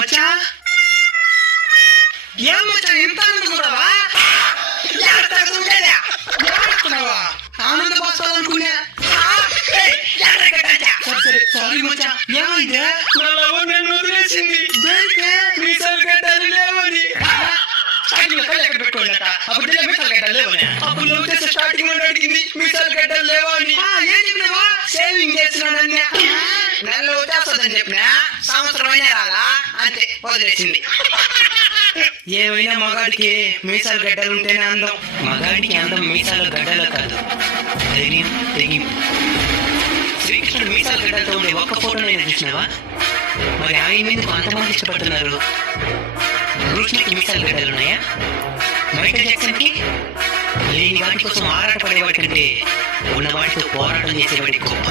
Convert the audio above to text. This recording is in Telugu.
మచ్చా ఏం మచ్చా ఎంత ఆనందపడవా? ఆనంద బాసుకోవాలనుకున్నా. సరే సారీ మచ్చా, ఏమైంది? నన్ను వదిలేసింది. మీసాలు గడ్డలు లేవని. అప్పుడు స్టార్టింగ్ లో అడిగింది మీసాలు గడ్డలు లేవని. ఏం చెప్పినావా? సేవింగ్ చేస్తున్నానన్నా. నెలలో వచ్చేస్తుందని చెప్పినా, సంవత్సరం అయినా రాలా, అంతే వదిలేసింది. ఏమైనా మగాడికి మీసాలు గడ్డలు ఉంటేనే అందం. మగాడికి అందం మీసాలు గడ్డలు కాదు, ధైర్యం తెగింపు. శ్రీకృష్ణుడు మీసాలు గడ్డలతో ఉండే ఒక్క ఫోటోనైనా చూసినావా? మరి ఆయన ఎందుకు అంతమంది ఇష్టపడుతున్నారు? బ్రూస్లీకి మీసాలు గడ్డలు ఉన్నాయా? మైకేల్ జాక్సన్ కి లేని వాటి కోసం ఆరాటపడేవాడి కంటే ఉన్నవాటితో పోరాటం చేసేవాడి గొప్ప.